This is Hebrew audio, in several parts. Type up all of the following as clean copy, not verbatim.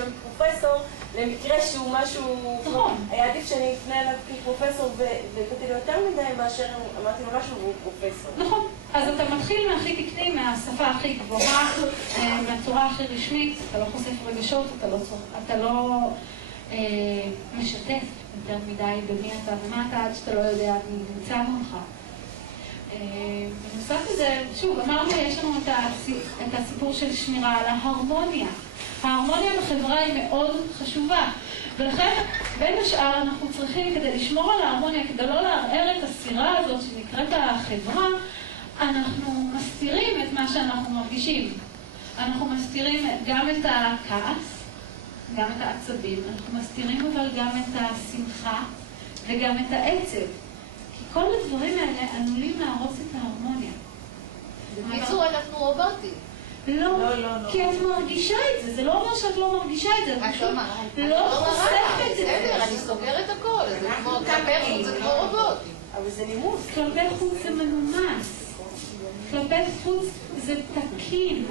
שם פרופסור, למקרה שהוא משהו... נכון. היה עדיף שאני אפנה אליו כפרופסור והבאתי לו יותר מדי מאשר אמרתי לו משהו והוא פרופסור. נכון. אז אתה מתחיל מהכי תקני, מהשפה הכי גבוהה, מהצורה הכי רשמית, אתה לא חושף רגשות, אתה לא משתף יותר מדי במי אתה ומה אתה עד שאתה לא יודע מי נמצא ממך. בנוסף לזה, שוב, אמרנו, יש לנו את הסיפור של שמירה על ההרמוניה. ההרמוניה בחברה היא מאוד חשובה, ולכן בין השאר אנחנו צריכים, כדי לשמור על ההרמוניה, כדי לא לערער את הסירה הזאת שנקראת החברה, אנחנו מסתירים את מה שאנחנו מרגישים. אנחנו מסתירים גם את הכעס, גם את העצבים, אנחנו מסתירים אבל גם את השמחה וגם את העצב. כי כל הדברים האלה עלולים להרוס את ההרמוניה. בקיצור, אנחנו רובוטים. לא, כי את מרגישה את זה, זה לא אומר שאת לא מרגישה את זה, את פשוט לא חושפת את זה. בסדר, אני סוגרת הכל, זה כמו כלפי, זה כמו רובוטים. אבל זה לימוד. כלפי חוץ זה מנומס, כלפי חוץ זה תקין.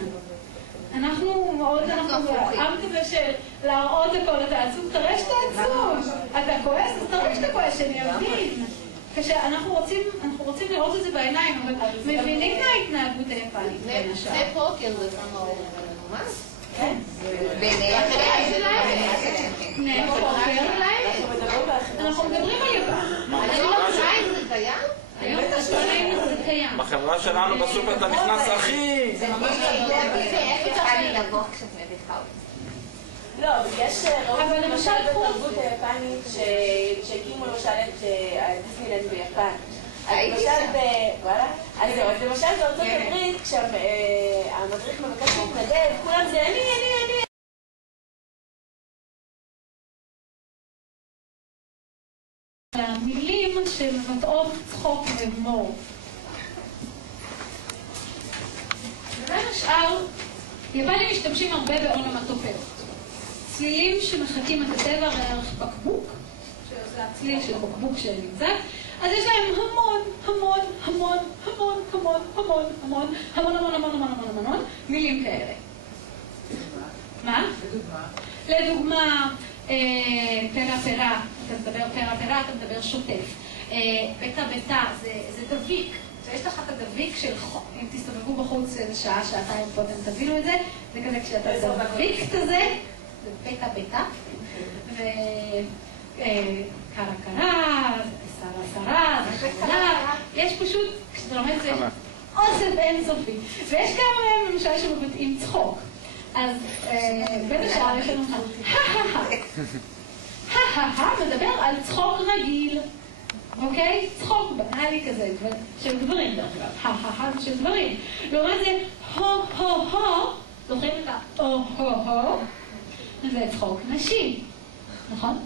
אנחנו מאוד, העם כזה של להראות הכל, אתה עצוב, תראה שאתה עצוב, אתה כועס, אז תראה שאתה כועס, שאני אבין. כשאנחנו רוצים לראות את זה בעיניים, אבל מבינים מההתנהגות היפנית בין השאר. זה פוקר, זה כמה מנומס? כן. בעיני החלק בני פוקר, אנחנו מדברים על יפן. היום עדיין זה קיים? היום זה קיים. בחברה שלנו בסופר אתה נכנס הכי... זה ממש אני לבוא כשאת מביכה אותי. לא, יש ראו למשל בתרבות היפנית שהקימו למשל את דיסנילנד ביפן. הייתי שם. אז למשל בארצות הברית, כשהמדריך מבקש להתנדב, כולם זה אני. המילים שמבטאות צחוק והומור. ובין השאר, יפנים משתמשים הרבה באונומטופיות. צלילים שמחקים את הטבע לערך בקבוק, שזה הצליל של הבקבוק שנמצא, אז יש להם המון מילים כאלה. מה? לדוגמה, פרה, אתה מדבר פרה, אתה מדבר שוטף. בטה, זה דביק. יש לך את הדביק של, אם תסתובבו בחוץ איזה שעה, שעתיים פה, אתם תבינו את זה, זה כזה כשאתה דביק כזה, זה בטה, קרה, שרה, יש פשוט, כשאתה לומד את זה, אוסף אינסופי. ויש כמה מהם למשל שמבטאים צחוק. אז בין השאר יש לנו מדבר על צחוק רגיל, אוקיי? צחוק בנאלי כזה, של גברים דרך כלל, של גברים. לעומת זה, הו, זוכרים את הו, זה צחוק נשי, נכון?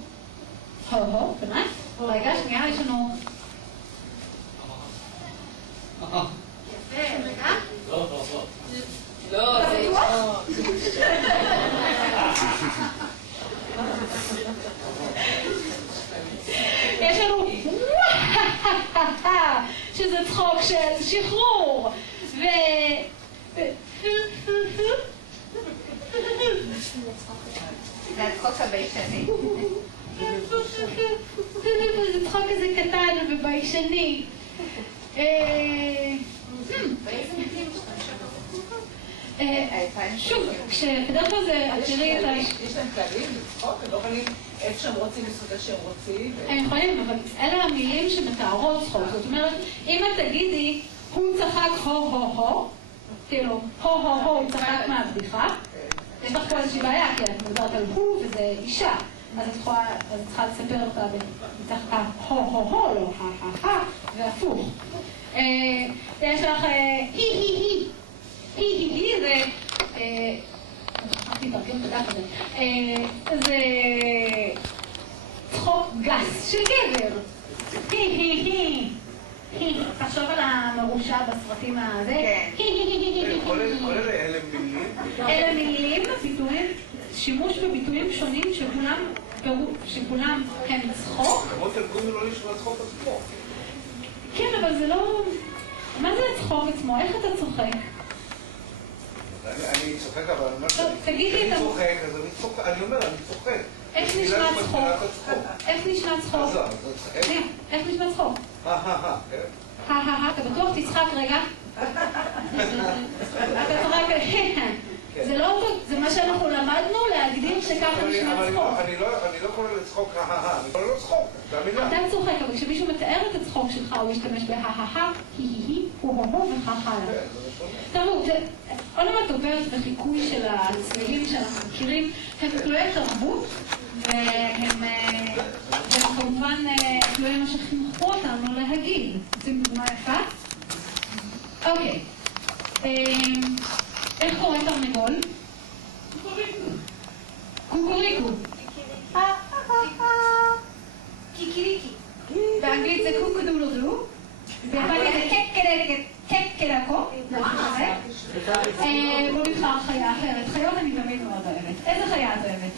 הו, באמת? רגע, שנייה, יש לנו... יפה, רגע? לא, זה בטוח? יש לנו שזה צחוק של שחרור זה הצחוק הביישני. זה צחוק כזה קטן וביישני. באיזה מילים שוב, כשבדרך כלל זה, תראי את ה... יש להם כללים לצחוק, הם לא יכולים איפה שהם רוצים לסוגר שהם רוצים. הם יכולים, אבל אלה המילים שמתארות צחוק. זאת אומרת, אם את תגידי, הוא צחק הו, כאילו, הו, הוא צחק מהבדיחה, יש לך פה איזושהי בעיה, כי את מדברת על הוא וזה אישה. אז את צריכה לספר אותה בצחקה הו, לא והפוך. יש לך היא, זה... שכחתי תרגם את הדף הזה. זה צחוק גס של גבר. היא. תחשוב על המרושע בסרטים הזה. כל אלה מילים? אלה מילים, ביטויים, שימוש בביטויים שונים שכולם הם צחוק. כמו תרגום לא לשמוע צחוק עצמו. כן, אבל זה לא... מה זה הצחוק עצמו? איך אתה צוחק? אני אני צוחק, אבל אני אומר תגידי את צוחק, אז אני אומר, אני צוחק. איך נשמע צחוק? איך נשמע צחוק? איך נשמע צחוק? כן. אתה בטוח תצחק רגע? אתה צוחק, זה לא אותו, זה מה שאנחנו למדנו להגדיר שככה נשמע צחוק. אני לא קורא לצחוק אני קורא לו צחוק, זה המילה. אתה צוחק, אבל כשמישהו מתאר את הצחוק שלך הוא ישתמש בהה-ה-ה, היא-היא-היא, הוא-הו-הו וכך הלאה. תראו, עולם התופרת וחיקוי של הצלילים שאנחנו מכירים הם תלויי תרבות והם כמובן תלויי מה שחינכו אותנו להגיד. רוצים דוגמה יפה? אוקיי. איך קורא תרנגול? קוקוריקו. קיקיריקי. באנגלית זה קוקודולודו. ביפנית זה קקקרקו. בוא נבחר חיה אחרת. חיות אני תמיד מאוד אוהבת. איזה חיה את אוהבת?